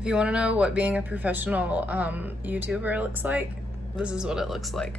If you want to know what being a professional YouTuber looks like, this is what it looks like.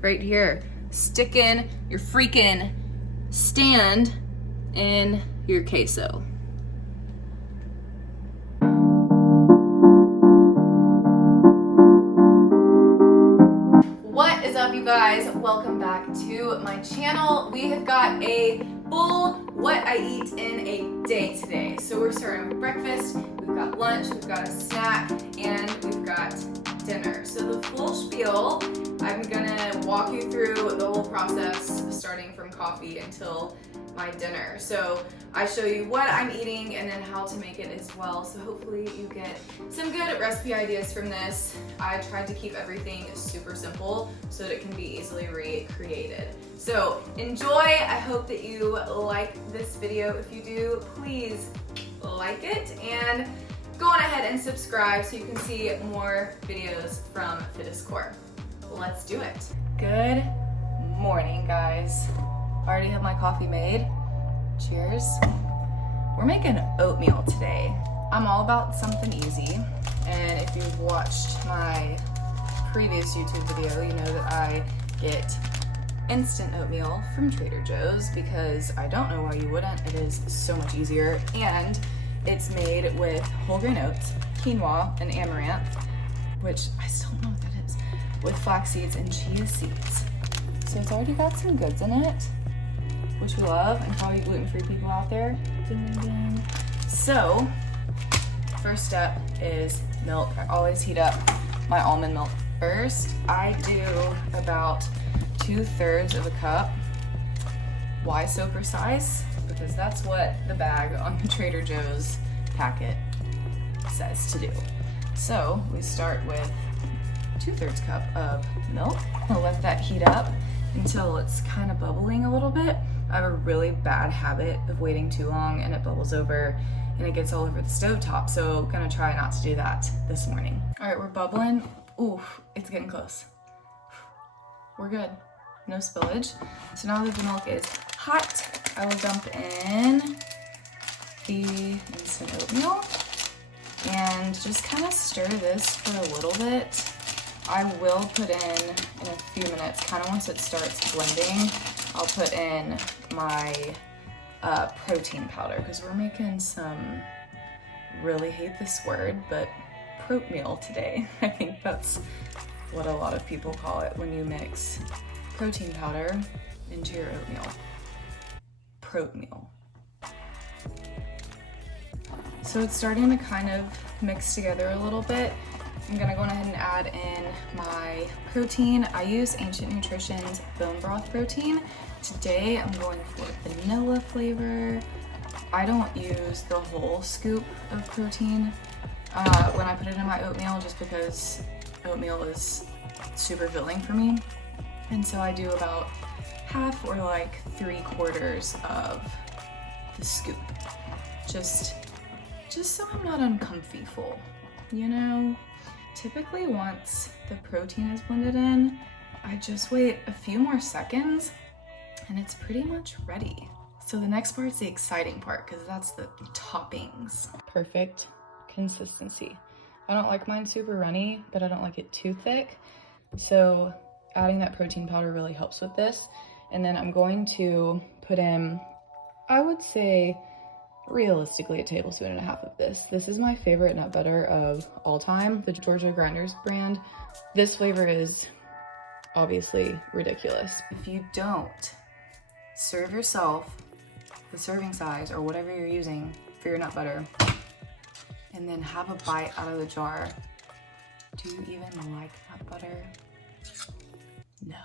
Right here. Stick in your freaking stand in your queso. What is up, you guys? Welcome back to my channel. We have got a full what I eat in a day today. So we're starting with breakfast, we've got lunch, we've got a snack, and we've got dinner. So the full spiel, I'm gonna walk you through the whole process starting from coffee until my dinner. So I show you what I'm eating and then how to make it as well. So hopefully you get some good recipe ideas from this. I tried to keep everything super simple so that it can be easily recreated. So enjoy. I hope that you like this video. If you do, please like it and go on ahead and subscribe so you can see more videos from FitnessCore. Let's do it. Good morning, guys. I already have my coffee made. Cheers. We're making oatmeal today. I'm all about something easy, and if you've watched my previous YouTube video, you know that I get instant oatmeal from Trader Joe's because I don't know why you wouldn't. It is so much easier, and it's made with whole grain oats, quinoa, and amaranth, which I still don't know what that is, with flax seeds and chia seeds. So it's already got some goods in it, which we love, and probably gluten-free people out there. Ding, ding, ding. So, first step is milk. I always heat up my almond milk first. I do about 2/3 of a cup. Why so precise? Because that's what the bag on the Trader Joe's packet says to do. So we start with 2/3 cup of milk. I'll let that heat up until it's kind of bubbling a little bit. I have a really bad habit of waiting too long and it bubbles over and it gets all over the stovetop, so gonna try not to do that this morning. All right, we're bubbling. Ooh, it's getting close. We're good, no spillage. So now that the milk is hot, I will dump in the instant oatmeal and just kind of stir this for a little bit. I will put in a few minutes, kind of once it starts blending, I'll put in my protein powder because we're making some, really hate this word, but protemeal today. I think that's what a lot of people call it when you mix protein powder into your oatmeal. Protemeal. So it's starting to kind of mix together a little bit. I'm gonna go ahead and add in my protein. I use Ancient Nutrition's bone broth protein. Today I'm going for vanilla flavor. I don't use the whole scoop of protein when I put it in my oatmeal, just because oatmeal is super filling for me. And so I do about half or like 3/4 of the scoop. Just so I'm not uncomfy full, you know? Typically once the protein is blended in, I just wait a few more seconds and it's pretty much ready. So the next part's the exciting part because that's the toppings. Perfect consistency. I don't like mine super runny, but I don't like it too thick. So adding that protein powder really helps with this. And then I'm going to put in, I would say, realistically, 1.5 tablespoons of this. This is my favorite nut butter of all time, the Georgia Grinders brand. This flavor is obviously ridiculous. If you don't serve yourself the serving size or whatever you're using for your nut butter and then have a bite out of the jar, do you even like nut butter? No.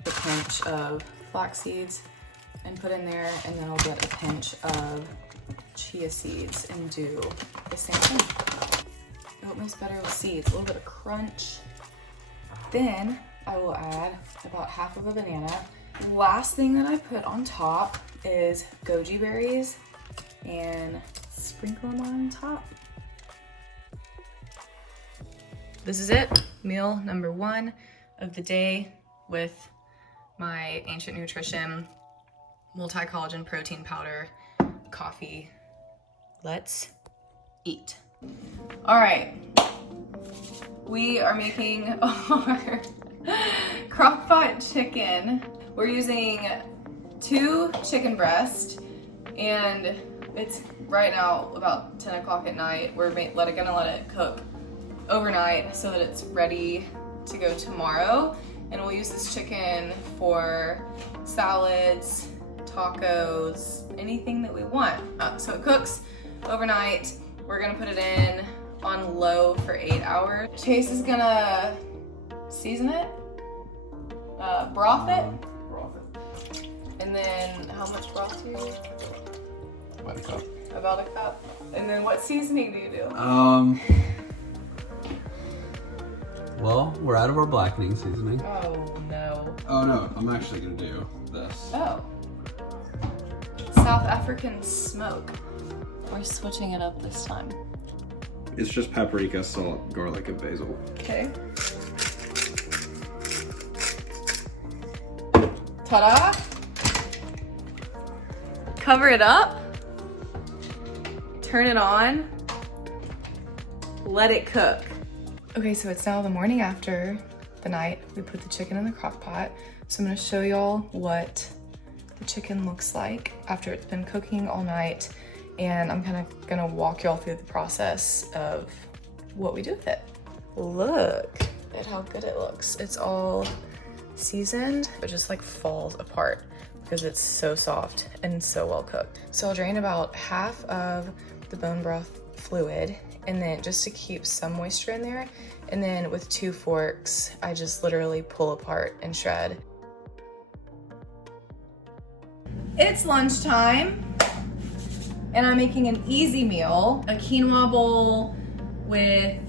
A pinch of flax seeds and put in there, and then I'll get a pinch of chia seeds and do the same thing. Oatmeal's better with seeds, a little bit of crunch. Then I will add about half of a banana. Last thing that I put on top is goji berries and sprinkle them on top. This is it, meal number 1 of the day with my Ancient Nutrition multi-collagen protein powder coffee let's eat. All right, we are making our crock pot chicken. We're using 2 chicken breasts, and it's right now about 10 o'clock at night. We're gonna let it cook overnight so that it's ready to go tomorrow. And we'll use this chicken for salads, tacos, anything that we want. So it cooks overnight. We're gonna put it in on low for 8 hours. Chase is gonna season it, broth it. And then how much broth do you use? About a cup. About a cup. And then what seasoning do you do? Well, we're out of our blackening seasoning. Oh no. Oh no, I'm actually gonna do this. Oh. South African smoke. We're switching it up this time. It's just paprika, salt, garlic, and basil. Okay. Ta-da! Cover it up. Turn it on. Let it cook. Okay, so it's now the morning after the night we put the chicken in the crock pot. So I'm gonna show y'all what the chicken looks like after it's been cooking all night. And I'm kind of gonna walk y'all through the process of what we do with it. Look at how good it looks. It's all seasoned, but just like falls apart because it's so soft and so well cooked. So I'll drain about half of the bone broth fluid, and then just to keep some moisture in there. And then with 2 forks, I just literally pull apart and shred. It's lunchtime, and I'm making an easy meal, a quinoa bowl with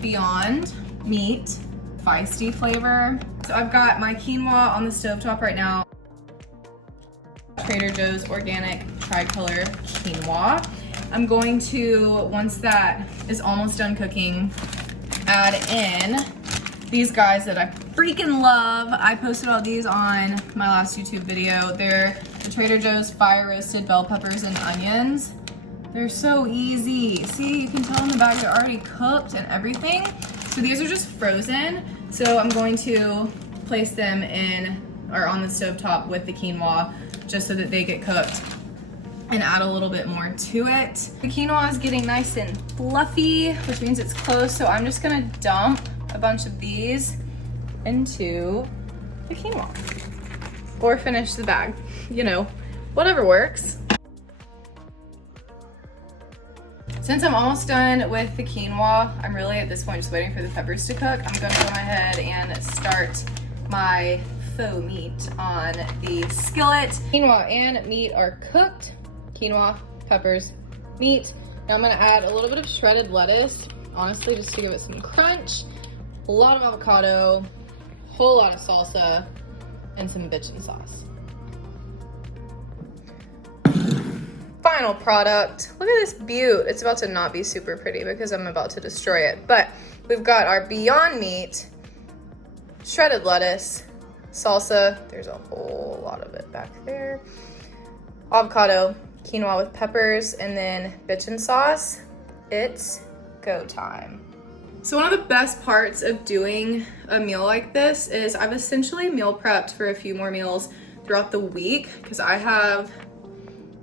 Beyond Meat, feisty flavor. So I've got my quinoa on the stovetop right now. Trader Joe's organic tricolor quinoa. I'm going to, once that is almost done cooking, add in these guys that I freaking love. I posted all these on my last YouTube video. They're the Trader Joe's fire roasted bell peppers and onions. They're so easy. See, you can tell in the bag they're already cooked and everything. So these are just frozen. So I'm going to place them in, or on the stovetop with the quinoa, just so that they get cooked, and add a little bit more to it. The quinoa is getting nice and fluffy, which means it's close. So I'm just gonna dump a bunch of these into the quinoa, or finish the bag, you know, whatever works. Since I'm almost done with the quinoa, I'm really at this point just waiting for the peppers to cook. I'm gonna go ahead and start my faux meat on the skillet. Quinoa and meat are cooked. Quinoa, peppers, meat. Now I'm gonna add a little bit of shredded lettuce, honestly, just to give it some crunch. A lot of avocado, a whole lot of salsa, and some bitchin' sauce. Final product. Look at this beaut. It's about to not be super pretty because I'm about to destroy it. But we've got our Beyond Meat, shredded lettuce, salsa. There's a whole lot of it back there. Avocado, quinoa with peppers, and then bitchin' sauce. It's go time. So one of the best parts of doing a meal like this is I've essentially meal prepped for a few more meals throughout the week because I have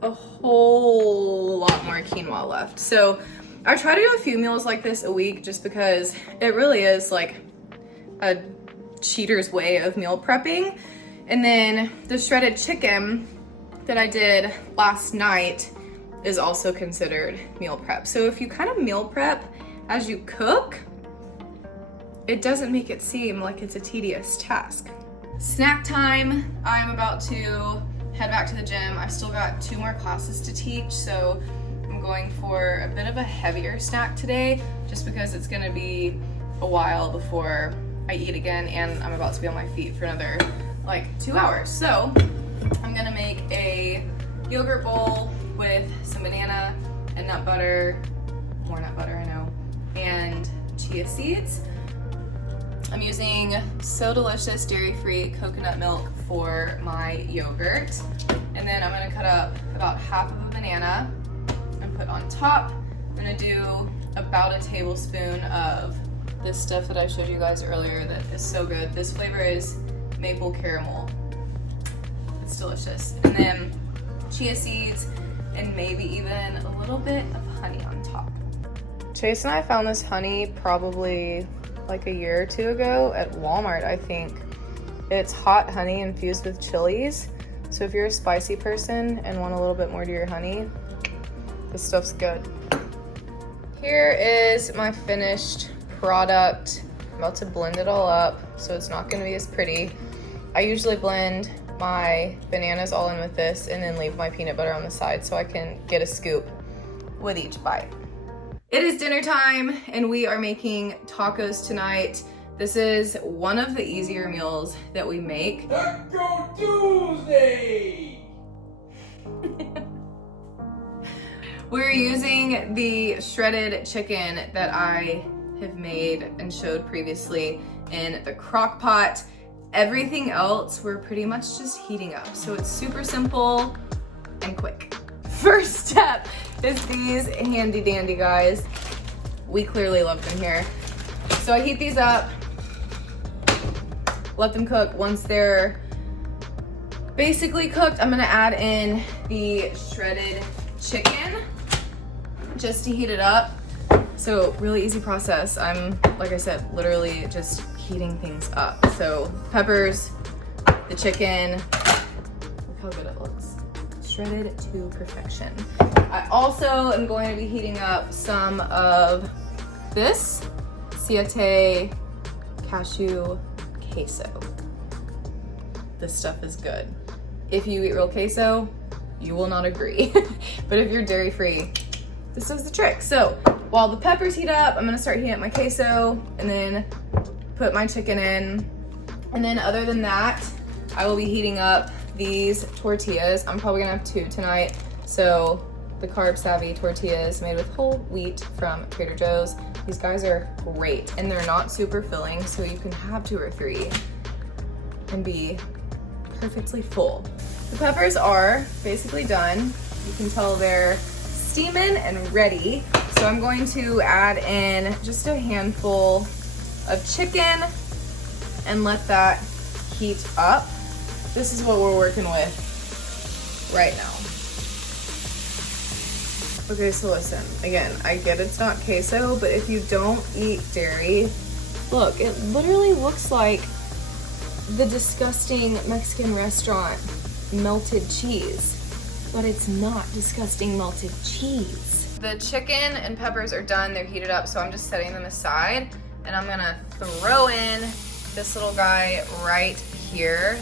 a whole lot more quinoa left. So I try to do a few meals like this a week just because it really is like a cheater's way of meal prepping. And then the shredded chicken that I did last night is also considered meal prep. So if you kind of meal prep as you cook, it doesn't make it seem like it's a tedious task. Snack time. I'm about to head back to the gym. I've still got 2 more classes to teach, so I'm going for a bit of a heavier snack today just because it's gonna be a while before I eat again, and I'm about to be on my feet for another like 2 hours. So I'm gonna make a yogurt bowl with some banana and nut butter, more nut butter I know, and chia seeds. I'm using So Delicious dairy-free coconut milk for my yogurt. And then I'm gonna cut up about half of a banana and put on top. I'm gonna do about a tablespoon of this stuff that I showed you guys earlier that is so good. This flavor is maple caramel. It's delicious. And then chia seeds and maybe even a little bit of honey on top. Chase and I found this honey probably like a year or two ago at Walmart, I think. It's hot honey infused with chilies. So if you're a spicy person and want a little bit more to your honey, this stuff's good. Here is my finished product. I'm about to blend it all up, so it's not gonna be as pretty. I usually blend my bananas all in with this and then leave my peanut butter on the side so I can get a scoop with each bite. It is dinner time and we are making tacos tonight. This is one of the easier meals that we make. Taco Tuesday! We're using the shredded chicken that I have made and showed previously in the crock pot. Everything else we're pretty much just heating up. So it's super simple and quick. First step is these handy dandy guys. We clearly love them here. So I heat these up, let them cook. Once they're basically cooked, I'm gonna add in the shredded chicken just to heat it up. So really easy process. I'm, like I said, literally just heating things up. So peppers, the chicken, look how good it looks. Shredded to perfection. I also am going to be heating up some of this Siete cashew queso. This stuff is good. If you eat real queso, you will not agree. But if you're dairy free, this is the trick. So while the peppers heat up, I'm gonna start heating up my queso and then put my chicken in. And then other than that, I will be heating up these tortillas. I'm probably gonna have 2 tonight. So the carb savvy tortillas made with whole wheat from Trader Joe's. These guys are great and they're not super filling, so you can have 2 or 3 and be perfectly full. The peppers are basically done. You can tell they're steaming and ready. So I'm going to add in just a handful of chicken and let that heat up. This is what we're working with right now. Okay, so listen, again, I get it's not queso, but if you don't eat dairy, look, it literally looks like the disgusting Mexican restaurant melted cheese, but it's not disgusting melted cheese. The chicken and peppers are done, they're heated up, so I'm just setting them aside, and I'm gonna throw in this little guy right here.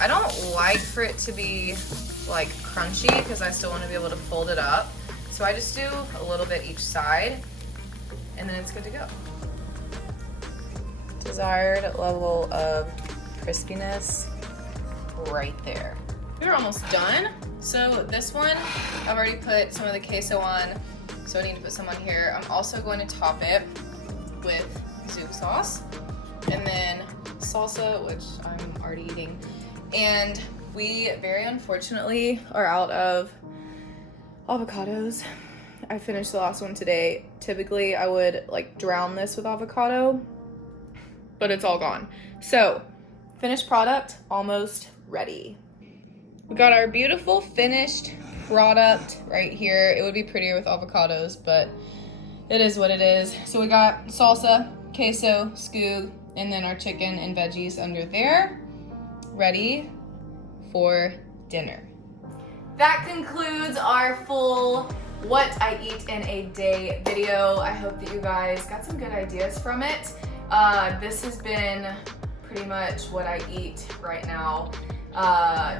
I don't like for it to be like crunchy because I still want to be able to fold it up. So I just do a little bit each side and then it's good to go. Desired level of crispiness right there. We're almost done. So this one, I've already put some of the queso on, so I need to put some on here. I'm also going to top it with Zouk sauce and then salsa, which I'm already eating. And we very unfortunately are out of avocados. I finished the last one today. Typically I would like drown this with avocado, but it's all gone. So finished product almost ready. We got our beautiful finished product right here. It would be prettier with avocados, but it is what it is. So we got salsa, queso, scoog, and then our chicken and veggies under there, ready for dinner. That concludes our full what I eat in a day video. I hope that you guys got some good ideas from it. This has been pretty much what I eat right now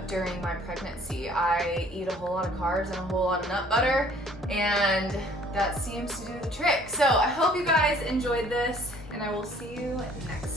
during my pregnancy. I eat a whole lot of carbs and a whole lot of nut butter, and that seems to do the trick. So I hope you guys enjoyed this, and I will see you next time.